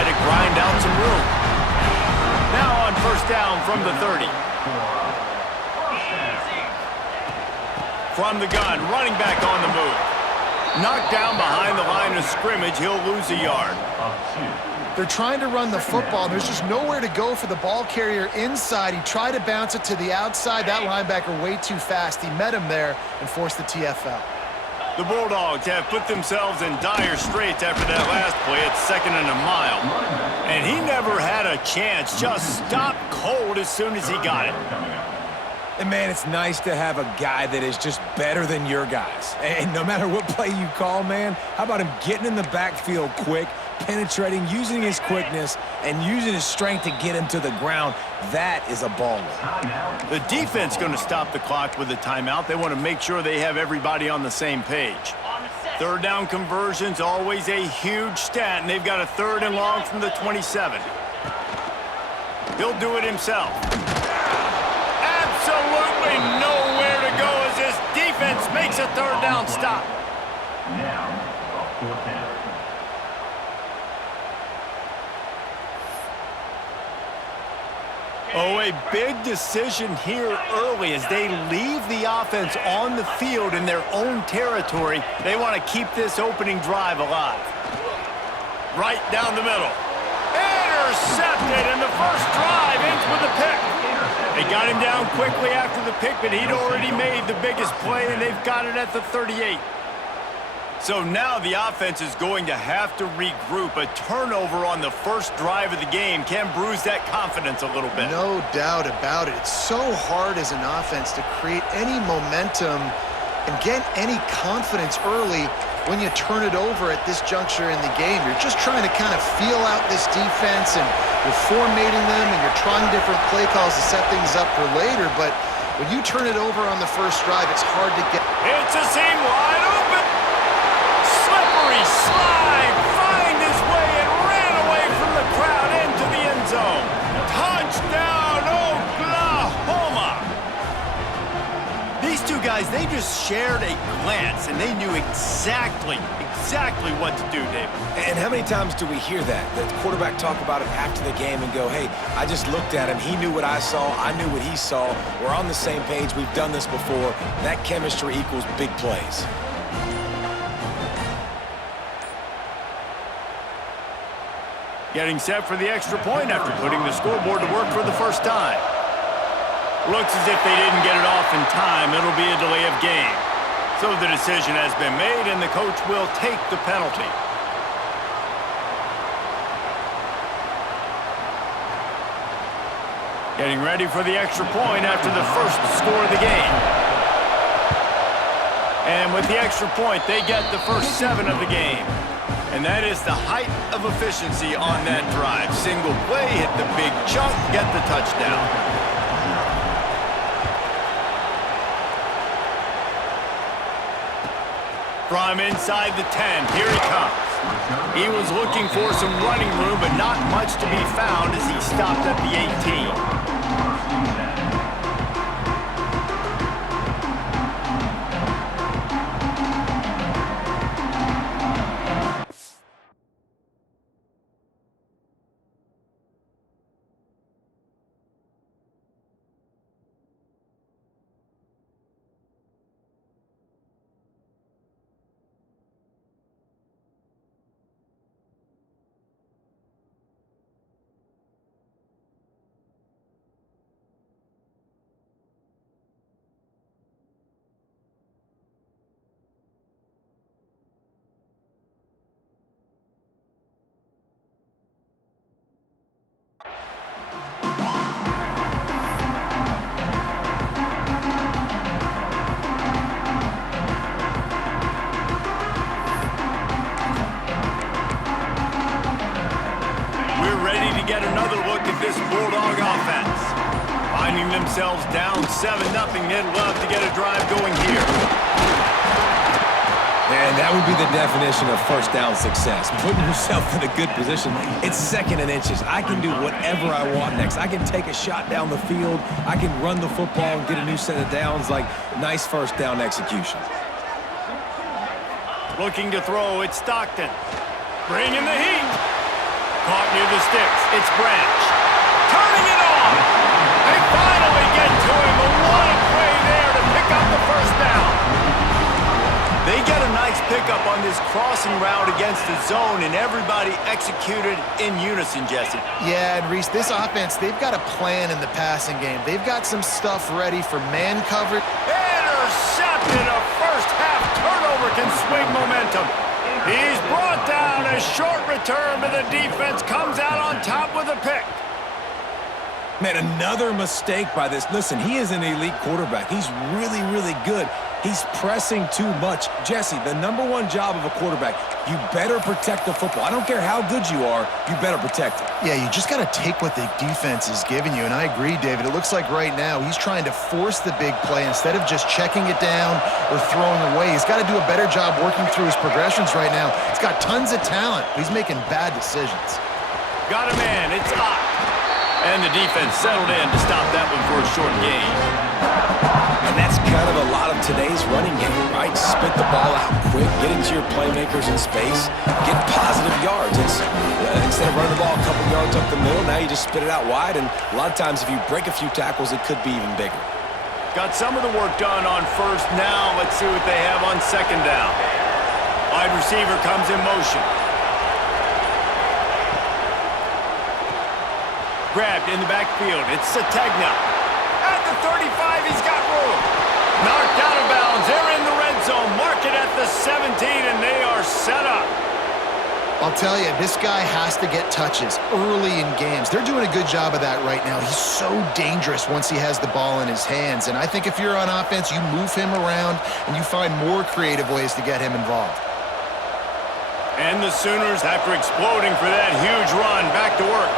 try to grind out some room. Now on first down from the 30. From the gun, running back on the move. Knocked down behind the line of scrimmage, he'll lose a yard. They're trying to run the football. There's just nowhere to go for the ball carrier inside. He tried to bounce it to the outside. That linebacker way too fast. He met him there and forced the TFL. The Bulldogs have put themselves in dire straits after that last play at 2nd and a mile. And he never had a chance. Just stopped cold as soon as he got it. And, man, it's nice to have a guy that is just better than your guys. And no matter what play you call, man, how about him getting in the backfield quick, penetrating, using his quickness, and using his strength to get him to the ground? That is a baller. The defense going to stop the clock with a timeout. They want to make sure they have everybody on the same page. Third down conversions, always a huge stat, and they've got a 3rd and long from the 27. He'll do it himself. Absolutely nowhere to go as this defense makes a 3rd down stop. Now, 4th down. Oh, a big decision here early as they leave the offense on the field in their own territory. They want to keep this opening drive alive. Right down the middle. Intercepted, and the first drive ends with a pick. They got him down quickly after the pick, but he'd already made the biggest play, and they've got it at the 38. So now the offense is going to have to regroup. A turnover on the first drive of the game can bruise that confidence a little bit. No doubt about it. It's so hard as an offense to create any momentum and get any confidence early when you turn it over at this juncture in the game. You're just trying to kind of feel out this defense, and you're formatting them, and you're trying different play calls to set things up for later. But when you turn it over on the first drive, it's hard to get. It's a seam wide open. Slippery slide, find his way and ran away from the crowd into the end zone. Touchdown, Oklahoma! These two guys, they just shared a glance, and they knew exactly what to do, David. And how many times do we hear that? The quarterback talk about it after the game and go, hey, I just looked at him. He knew what I saw. I knew what he saw. We're on the same page. We've done this before. That chemistry equals big plays. Getting set for the extra point after putting the scoreboard to work for the first time. Looks as if they didn't get it off in time. It'll be a delay of game. So the decision has been made, and the coach will take the penalty. Getting ready for the extra point after the first score of the game. And with the extra point, they get the first 7 of the game. And that is the height of efficiency on that drive. Single play, hit the big chunk, get the touchdown. From inside the 10, here he comes. He was looking for some running room, but not much to be found as he stopped at the 18. Get another look at this Bulldog offense. Finding themselves down 7-0, they'd love to get a drive going here. And that would be the definition of first down success. Putting yourself in a good position. It's 2nd and inches. I can do whatever I want next. I can take a shot down the field. I can run the football and get a new set of downs. Like, nice first down execution. Looking to throw, it's Stockton. Bringing the heat. Caught near the sticks. It's Branch. Turning it on. They finally get to him. A what a play there to pick up the first down. They get a nice pickup on this crossing route against the zone, and everybody executed in unison, Jesse. Yeah, and Reese, this offense, they've got a plan in the passing game. They've got some stuff ready for man coverage. Intercepted. A first-half turnover can swing momentum. He's brought down. A short return, but the defense comes out on top with a pick. Man, another mistake by this. Listen, he is an elite quarterback. He's really, really good. He's pressing too much. Jesse, the #1 job of a quarterback, you better protect the football. I don't care how good you are, you better protect it. Yeah, you just got to take what the defense is giving you, and I agree, David. It looks like right now he's trying to force the big play instead of just checking it down or throwing away. He's got to do a better job working through his progressions right now. He's got tons of talent, but he's making bad decisions. Got a man. It's Ott. And the defense settled in to stop that one for a short gain. And that's kind of a lot of today's running game, right? Spit the ball out quick, get into your playmakers in space, get positive yards. It's instead of running the ball a couple yards up the middle, now you just spit it out wide, and a lot of times if you break a few tackles, it could be even bigger. Got some of the work done on first. Now let's see what they have on second down. Wide receiver comes in motion. Grabbed in the backfield. It's Sategna. At the 35, he's got room. Knocked out of bounds. They're in the red zone. Mark it at the 17, and they are set up. I'll tell you, this guy has to get touches early in games. They're doing a good job of that right now. He's so dangerous once he has the ball in his hands. And I think if you're on offense, you move him around and you find more creative ways to get him involved. And the Sooners, after exploding for that huge run, back to work.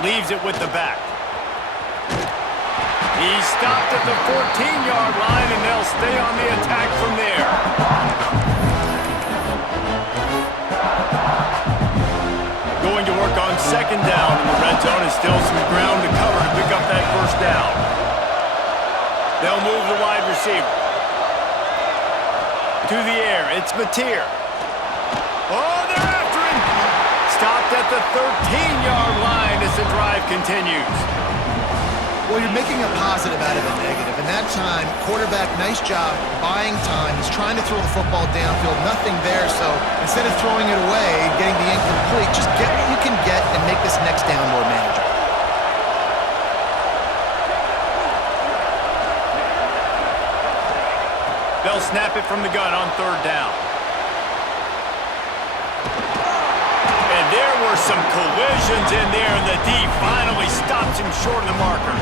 Leaves it with the back. He stopped at the 14-yard line, and they'll stay on the attack from there. Going to work on second down in the red zone, and still some ground to cover to pick up that first down. They'll move the wide receiver. To the air, it's Mateer. Oh, they're after him! Stopped at the 13-yard line as the drive continues. Well, you're making a positive out of a negative. And that time, quarterback, nice job buying time. He's trying to throw the football downfield. Nothing there, so instead of throwing it away, getting the incomplete, just get what you can get and make this next down more manageable. They'll snap it from the gun on third down. There were some collisions in there, and the D finally stops him short of the marker.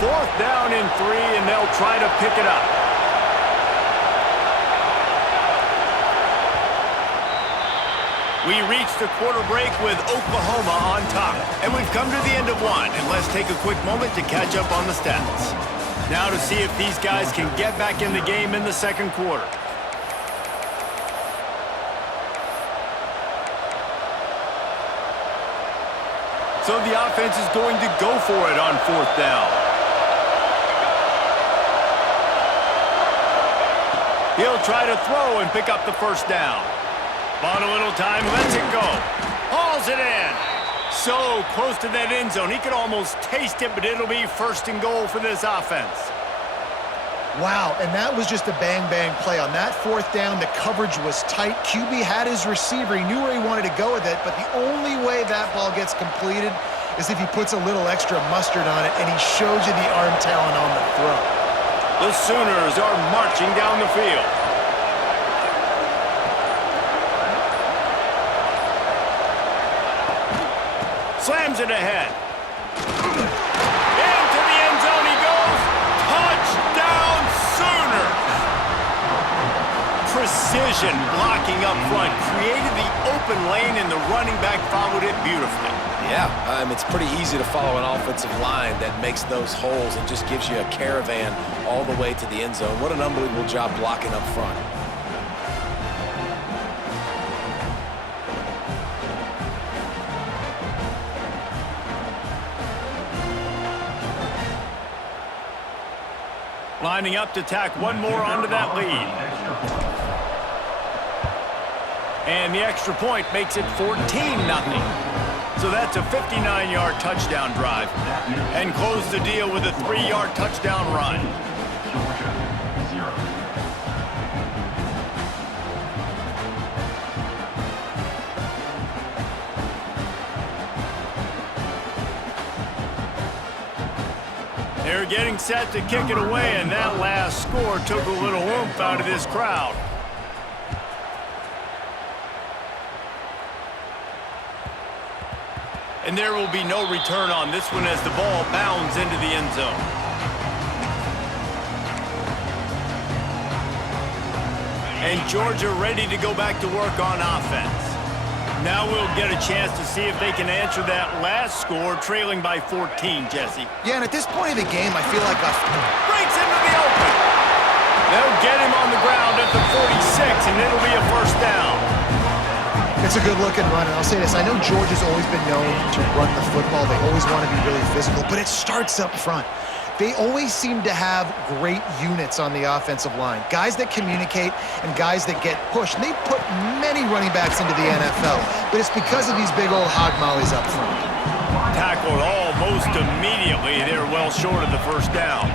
Fourth down and 3, and they'll try to pick it up. We reached the quarter break with Oklahoma on top, and we've come to the end of one, and let's take a quick moment to catch up on the stats. Now to see if these guys can get back in the game in the second quarter. So the offense is going to go for it on fourth down. He'll try to throw and pick up the first down. Bought a little time, lets it go. Hauls it in. So close to that end zone. He could almost taste it, but it'll be first and goal for this offense. Wow, and that was just a bang-bang play. On that fourth down, the coverage was tight. QB had his receiver. He knew where he wanted to go with it, but the only way that ball gets completed is if he puts a little extra mustard on it, and he shows you the arm talent on the throw. The Sooners are marching down the field. Slams it ahead. Into the end zone he goes. Touchdown Sooners! Precision blocking up front created the open lane, and the running back followed it beautifully. Yeah, it's pretty easy to follow an offensive line that makes those holes and just gives you a caravan all the way to the end zone. What an unbelievable job blocking up front. Lining up to tack one more onto that lead. And the extra point makes it 14-0. So that's a 59-yard touchdown drive. And close the deal with a 3-yard touchdown run. Georgia, 0. They're getting set to kick it away, and that last score took a little oomph out of this crowd. And there will be no return on this one as the ball bounds into the end zone. And Georgia ready to go back to work on offense. Now we'll get a chance to see if they can answer that last score, trailing by 14, Jesse. Yeah, and at this point of the game, I feel like Breaks into the open. They'll get him on the ground at the 46, and it'll be a first down. it's a good-looking run, and I'll say this. I know Georgia's always been known to run the football. They always want to be really physical, but it starts up front. They always seem to have great units on the offensive line. Guys that communicate and guys that get pushed. And they put many running backs into the NFL, but it's because of these big old hog mollies up front. Tackled almost immediately. They're well short of the first down.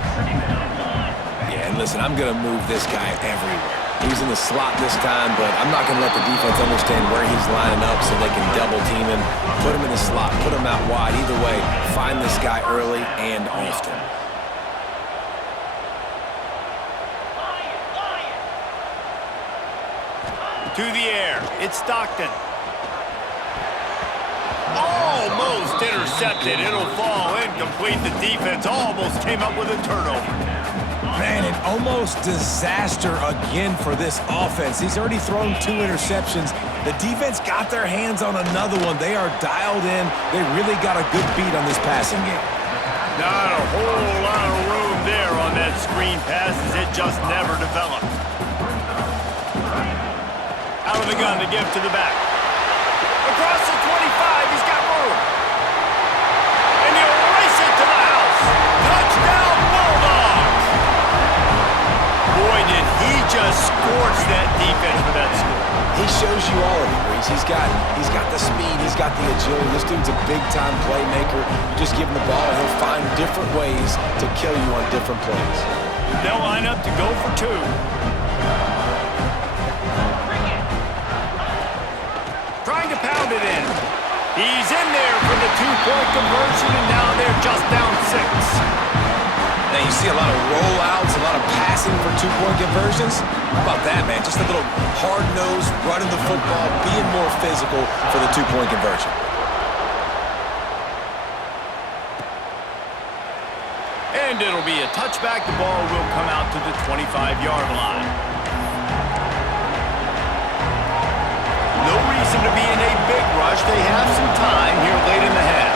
Yeah, and listen, I'm going to move this guy everywhere. He's in the slot this time, but I'm not going to let the defense understand where he's lining up so they can double team him, put him in the slot, put him out wide. Either way, find this guy early and often. To the air, it's Stockton. Almost intercepted. It'll fall incomplete. The defense almost came up with a turnover. Man, an almost disaster again for this offense. He's already thrown 2 interceptions. The defense got their hands on another one. They are dialed in. They really got a good beat on this passing game. Not a whole lot of room there on that screen pass as it just never developed. Out of the gun to give to the back. Across the 25, he's got room. And he'll race it to the house. Touchdown, Bulldogs! Boy, did he just scorch that defense for that score. He shows you all of it, Reese. He's got the speed, he's got the agility. This dude's a big-time playmaker. You just give him the ball, and he'll find different ways to kill you on different plays. They'll line up to go for 2. Trying to pound it in. He's in there for the 2-point conversion, and now they're just down 6. Now you see a lot of rollouts, a lot of passing for 2-point conversions. How about that, man? Just a little hard-nosed, running the football, being more physical for the 2-point conversion. And it'll be a touchback. The ball will come out to the 25-yard line. No reason to be in a big rush. They have some time here late in the half.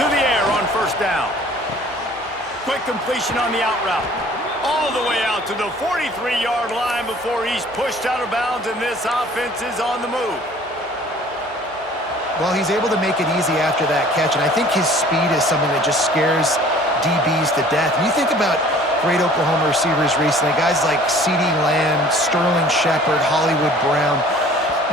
To the air on first down. Quick completion on the out route. All the way out to the 43-yard line before he's pushed out of bounds, and this offense is on the move. Well, he's able to make it easy after that catch, and I think his speed is something that just scares DBs to death. And you think about great Oklahoma receivers recently, guys like CeeDee Lamb, Sterling Shepard, Hollywood Brown.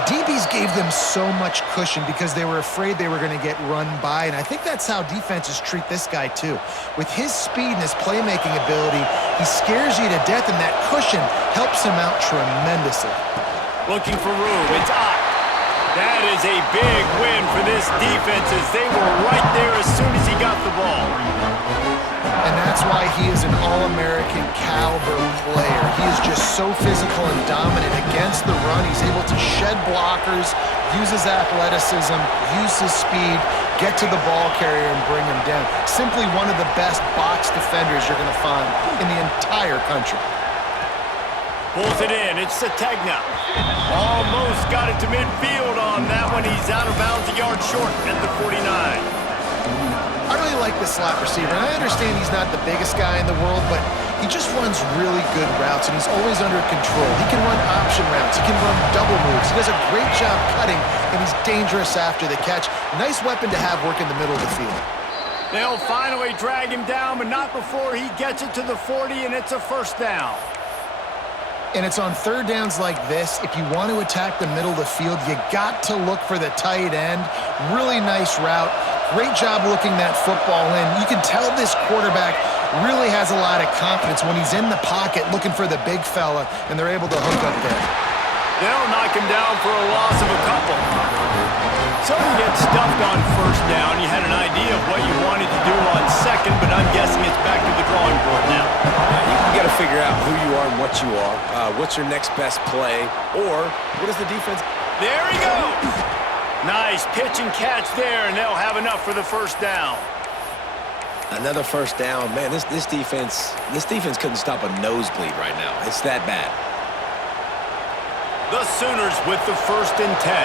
DBs gave them so much cushion because they were afraid they were going to get run by, and I think that's how defenses treat this guy too. With his speed and his playmaking ability, he scares you to death, and that cushion helps him out tremendously. Looking for room. It's Ott. That is a big win for this defense as they were right there as soon as he got the ball. And that's why he is an All-American caliber player. He is just so physical and dominant against the run. He's able to shed blockers, use his athleticism, use his speed, get to the ball carrier and bring him down. Simply one of the best box defenders you're going to find in the entire country. Pulls it in. It's Sategna. Almost got it to midfield on that one. He's out of bounds a yard short at the 49. I really like the slot receiver, and I understand he's not the biggest guy in the world, but he just runs really good routes, and he's always under control. He can run option routes. He can run double moves. He does a great job cutting, and he's dangerous after the catch. Nice weapon to have work in the middle of the field. They'll finally drag him down, but not before he gets it to the 40, and it's a first down. And it's on third downs like this. If you want to attack the middle of the field, you got to look for the tight end. Really nice route. Great job looking that football in. You can tell this quarterback really has a lot of confidence when he's in the pocket looking for the big fella, and they're able to hook up there. They'll knock him down for a loss of a couple. So you get stuffed on first down. You had an idea of what you wanted to do on second, but I'm guessing it's back to the drawing board now. You got to figure out who you are and what you are. What's your next best play? Or what is the defense? There he goes. Nice pitch and catch there, and they'll have enough for the first down. Another first down. Man, this defense couldn't stop a nosebleed right now. It's that bad. The Sooners with the 1st and 10.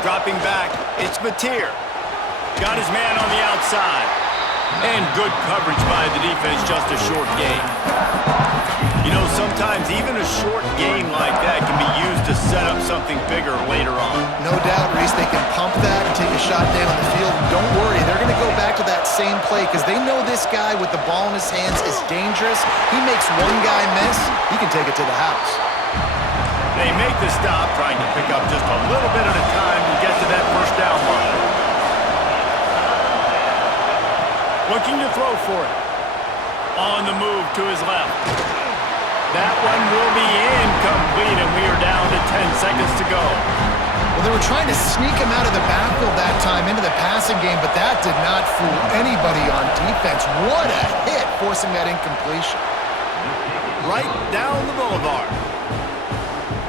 Dropping back, it's Mateer. Got his man on the outside. And good coverage by the defense, just a short gain. You know, sometimes even a short gain like that can be used to set up something bigger later on. No doubt, Reese, they can pump that and take a shot down the field. And don't worry, they're going to go back to that same play because they know this guy with the ball in his hands is dangerous. He makes one guy miss, he can take it to the house. They make the stop, trying to pick up just a little bit at a time to get to that first down line. Looking to throw for it. On the move to his left. That one will be incomplete, and we are down to 10 seconds to go. Well, they were trying to sneak him out of the backfield that time into the passing game, but that did not fool anybody on defense. What a hit, forcing that incompletion. Right down the boulevard.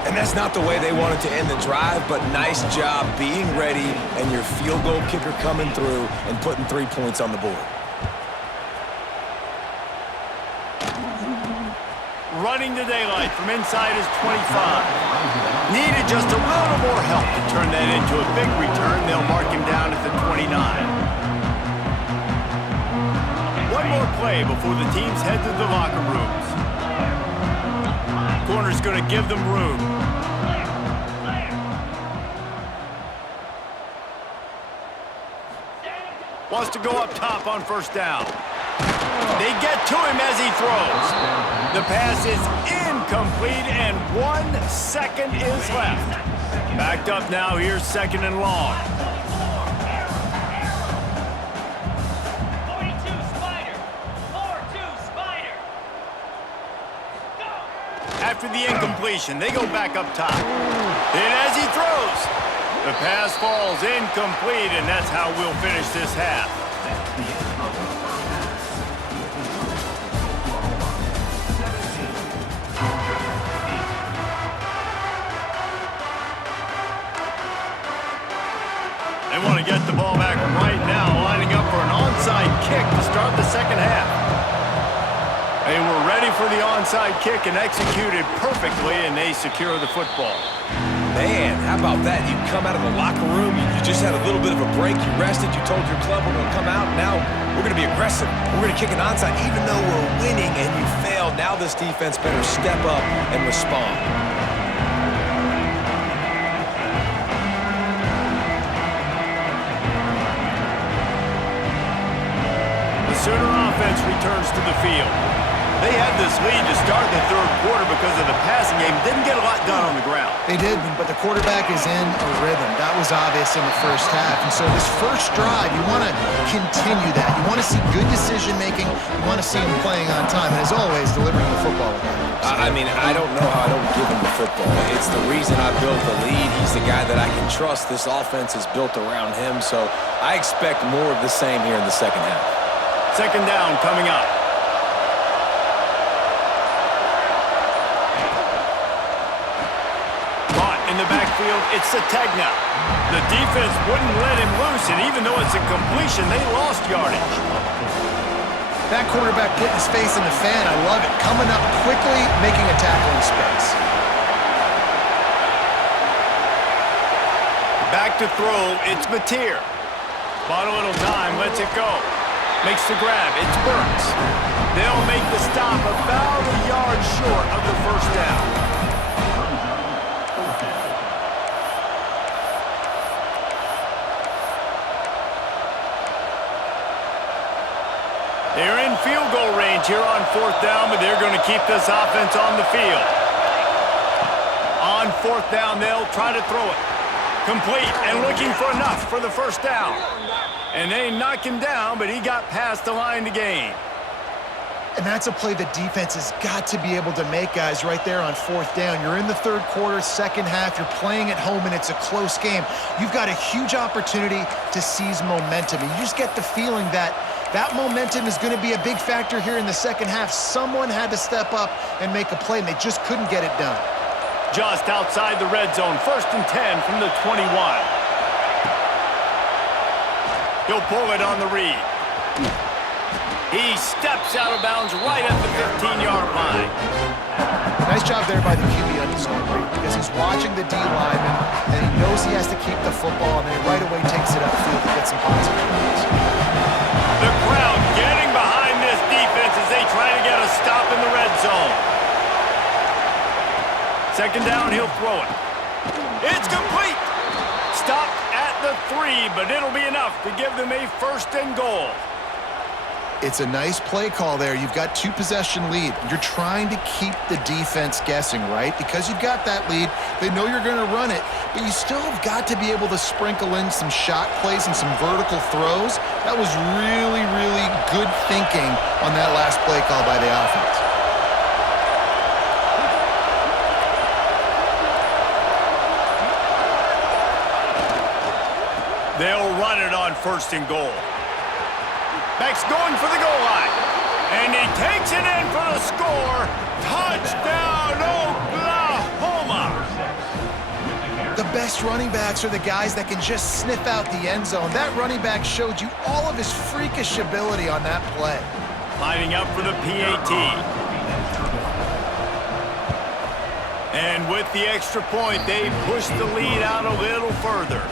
And that's not the way they wanted to end the drive, but nice job being ready and your field goal kicker coming through and putting 3 points on the board. Running to daylight from inside his 25. Needed just a little more help to turn that into a big return. They'll mark him down at the 29. One more play before the teams head to the locker rooms. Corner's going to give them room. Wants to go up top on first down. They get to him as he throws. The pass is incomplete, and 1 second is left. Backed up now, here's 2nd and long. 42 Spider. 4-2 Spider. After the incompletion, they go back up top. And as he throws, the pass falls incomplete, and that's how we'll finish this half. They want to get the ball back right now, lining up for an onside kick to start the second half. They were ready for the onside kick and executed perfectly, and they secure the football. Man, how about that? You come out of the locker room, you just had a little bit of a break, you rested, you told your club we're going to come out, now we're going to be aggressive. We're going to kick an onside, even though we're winning and you failed. Now this defense better step up and respond. The Sooner offense returns to the field. They had this lead to start the third quarter because of the passing game. Didn't get a lot done on the ground. They did, but the quarterback is in a rhythm. That was obvious in the first half. And so this first drive, you want to continue that. You want to see good decision-making. You want to see him playing on time. And as always, delivering the football. I mean, I don't know how I don't give him the football. It's the reason I built the lead. He's the guy that I can trust. This offense is built around him. So I expect more of the same here in the second half. 2nd down coming up. In the backfield, it's Sategna. The defense wouldn't let him loose, and even though it's a completion, they lost yardage. That quarterback put his face in the fan. I love it. Coming up quickly, making a tackle in space. Back to throw, it's Mateer. Bought a little time, lets it go. Makes the grab, it's Burks. They'll make the stop about a yard short of the first down. They're in field goal range here on 4th down, but they're going to keep this offense on the field. On 4th down, they'll try to throw it. Complete and looking for enough for the first down. And they knock him down, but he got past the line to gain. And that's a play the defense has got to be able to make, guys, right there on 4th down. You're in the 3rd quarter, 2nd half. You're playing at home, and it's a close game. You've got a huge opportunity to seize momentum. And you just get the feeling that that momentum is going to be a big factor here in the 2nd half. Someone had to step up and make a play, and they just couldn't get it done. Just outside the red zone, 1st and 10 from the 21. He'll pull it on the read. He steps out of bounds right at the 15-yard line. Nice job there by the QB on his own read, because he's watching the D lineman, and he knows he has to keep the football, and then he right away takes it upfield to get some positive yards. The crowd getting behind this defense as they try to get a stop in the red zone. 2nd down, he'll throw it. It's complete. Stopped at the 3, but it'll be enough to give them a 1st and goal. It's a nice play call there. You've got 2-possession lead. You're trying to keep the defense guessing, right? Because you've got that lead, they know you're going to run it, but you still have got to be able to sprinkle in some shot plays and some vertical throws. That was really, really good thinking on that last play call by the offense. They'll run it on 1st and goal. Beck's going for the goal line. And he takes it in for the score. Touchdown, Oklahoma! The best running backs are the guys that can just sniff out the end zone. That running back showed you all of his freakish ability on that play. Lining up for the PAT. And with the extra point, they push the lead out a little further.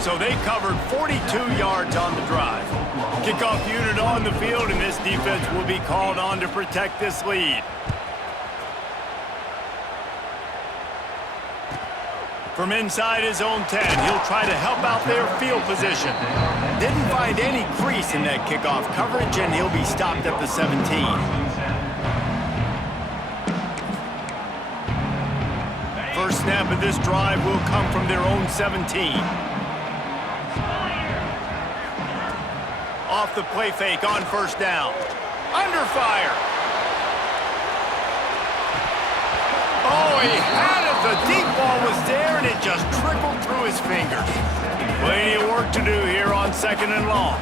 So they covered 42 yards on the drive. Kickoff unit on the field, and this defense will be called on to protect this lead. From inside his own 10, he'll try to help out their field position. Didn't find any crease in that kickoff coverage, and he'll be stopped at the 17. First snap of this drive will come from their own 17. Off the play fake on 1st down. Under fire. Oh, he had it. The deep ball was there, and it just trickled through his fingers. Plenty of work to do here on 2nd and long.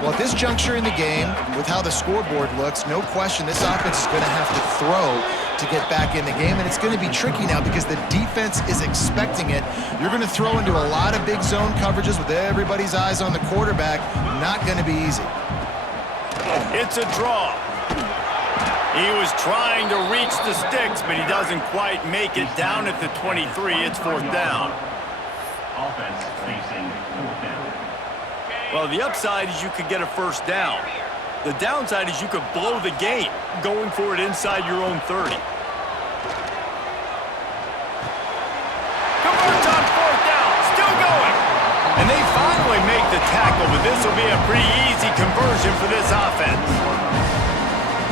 Well, at this juncture in the game, with how the scoreboard looks, no question this offense is going to have to throw to get back in the game, and it's going to be tricky now because the defense is expecting it. You're going to throw into a lot of big zone coverages with everybody's eyes on the quarterback. Not going to be easy. It's a draw. He was trying to reach the sticks, but he doesn't quite make it down at the 23. It's 4th down. Offense facing 4th down. Well, the upside is you could get a 1st down. The downside is you could blow the game going for it inside your own 30. Converts on 4th down, still going. And they finally make the tackle, but this will be a pretty easy conversion for this offense.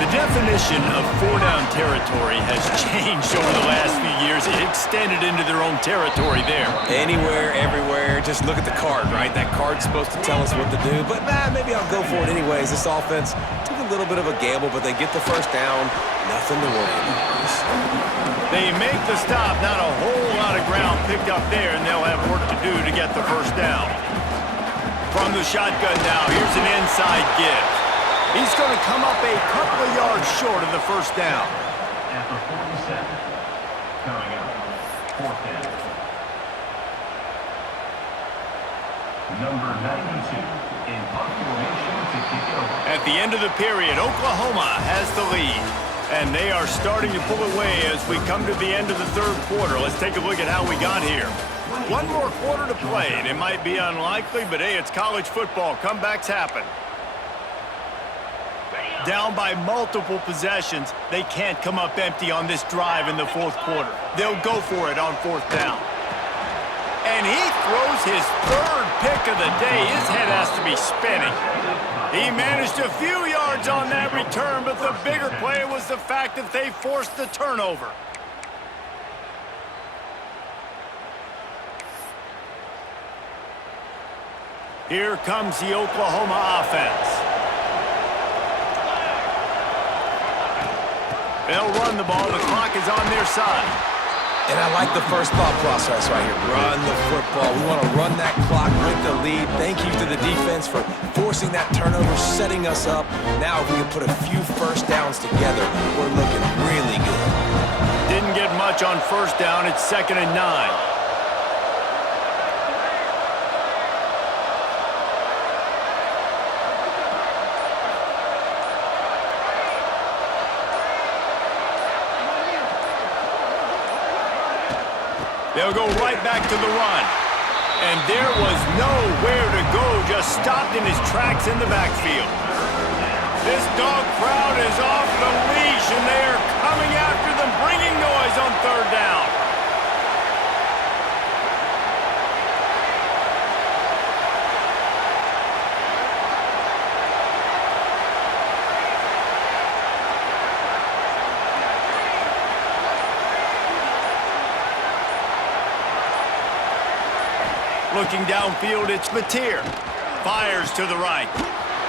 The definition of 4-down territory has changed over the last few years. It extended into their own territory there. Anywhere, everywhere, just look at the card, right? That card's supposed to tell us what to do, but maybe I'll go for it anyways. This offense took a little bit of a gamble, but they get the 1st down. Nothing to worry about. They make the stop, not a whole lot of ground picked up there, and they'll have work to do to get the 1st down. From the shotgun now, here's an inside give. He's going to come up a couple of yards short of the 1st down. At the 47, coming up, 4th down. Number 92 in formation to kick it over. At the end of the period, Oklahoma has the lead. And they are starting to pull away as we come to the end of the 3rd quarter. Let's take a look at how we got here. One more quarter to play, and it might be unlikely, but hey, it's college football. Comebacks happen. Down by multiple possessions, they can't come up empty on this drive in the 4th quarter. They'll go for it on 4th down. And he throws his 3rd pick of the day. His head has to be spinning. He managed a few yards on that return, but the bigger play was the fact that they forced the turnover. Here comes the Oklahoma offense. They'll run the ball. The clock is on their side. And I like the first thought process right here. Run the football. We want to run that clock with the lead. Thank you to the defense for forcing that turnover, setting us up. Now if we can put a few first downs together, we're looking really good. Didn't get much on first down. It's 2nd and 9. They'll go right back to the run. And there was nowhere to go, just stopped in his tracks in the backfield. This dog crowd is off the leash, and they are coming after them, bringing noise on 3rd down. Looking downfield, it's Mateer. Fires to the right.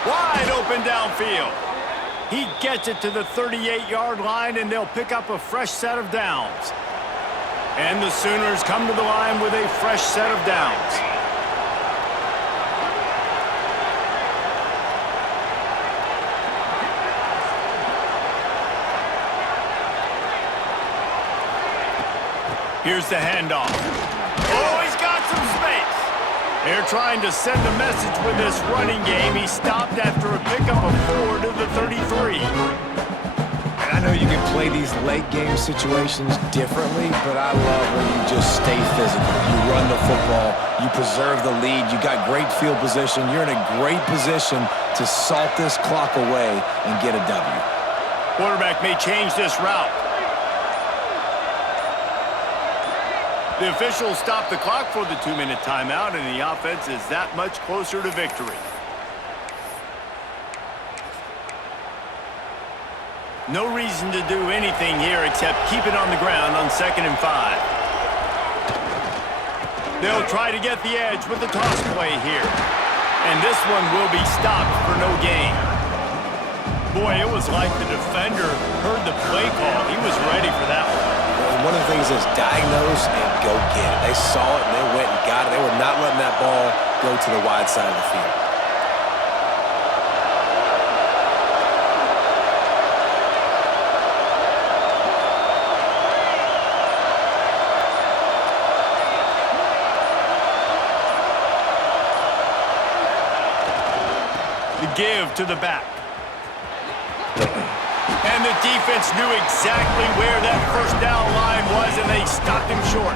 Wide open downfield. He gets it to the 38-yard line, and they'll pick up a fresh set of downs. And the Sooners come to the line with a fresh set of downs. Here's the handoff. Oh, he's got some space. They're trying to send a message with this running game. He stopped after a pickup of 4 to the 33. And I know you can play these late game situations differently, but I love when you just stay physical. You run the football, you preserve the lead, you got great field position. You're in a great position to salt this clock away and get a W. Quarterback may change this route. The officials stop the clock for the 2-minute timeout, and the offense is that much closer to victory. No reason to do anything here except keep it on the ground on 2nd and 5. They'll try to get the edge with the toss play here. And this one will be stopped for no gain. Boy, it was like the defender heard the play call. He was ready for that one. One of the things is diagnose and go get it. They saw it and they went and got it. They were not letting that ball go to the wide side of the field. The give to the back. And the defense knew exactly where that first down line was, and they stopped him short.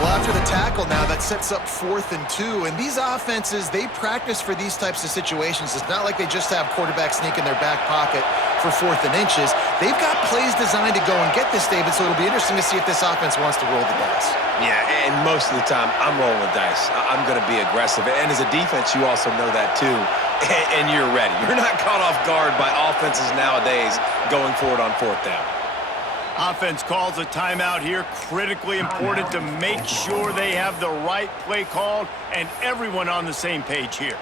Well, after the tackle now, that sets up 4th and 2. And these offenses, they practice for these types of situations. It's not like they just have quarterbacks sneak in their back pocket for 4th and inches. They've got plays designed to go and get this, David, so it'll be interesting to see if this offense wants to roll the dice. Yeah, and most of the time, I'm rolling the dice. I'm going to be aggressive. And as a defense, you also know that too. And you're ready. You're not caught off guard by offenses nowadays going forward on 4th down. Offense calls a timeout here. Critically important to make sure they have the right play called and everyone on the same page here.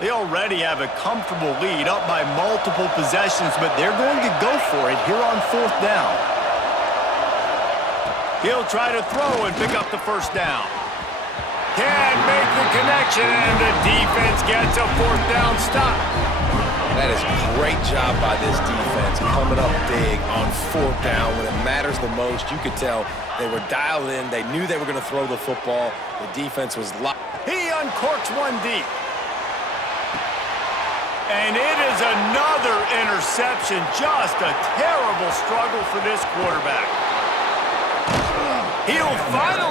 They already have a comfortable lead up by multiple possessions, but they're going to go for it here on 4th down. He'll try to throw and pick up the first down. Can't make the connection, and the defense gets a 4th down stop. That is a great job by this defense, coming up big on 4th down when it matters the most. You could tell they were dialed in. They knew they were going to throw the football. The defense was locked. He uncorks one deep. And it is another interception. Just a terrible struggle for this quarterback. He'll finally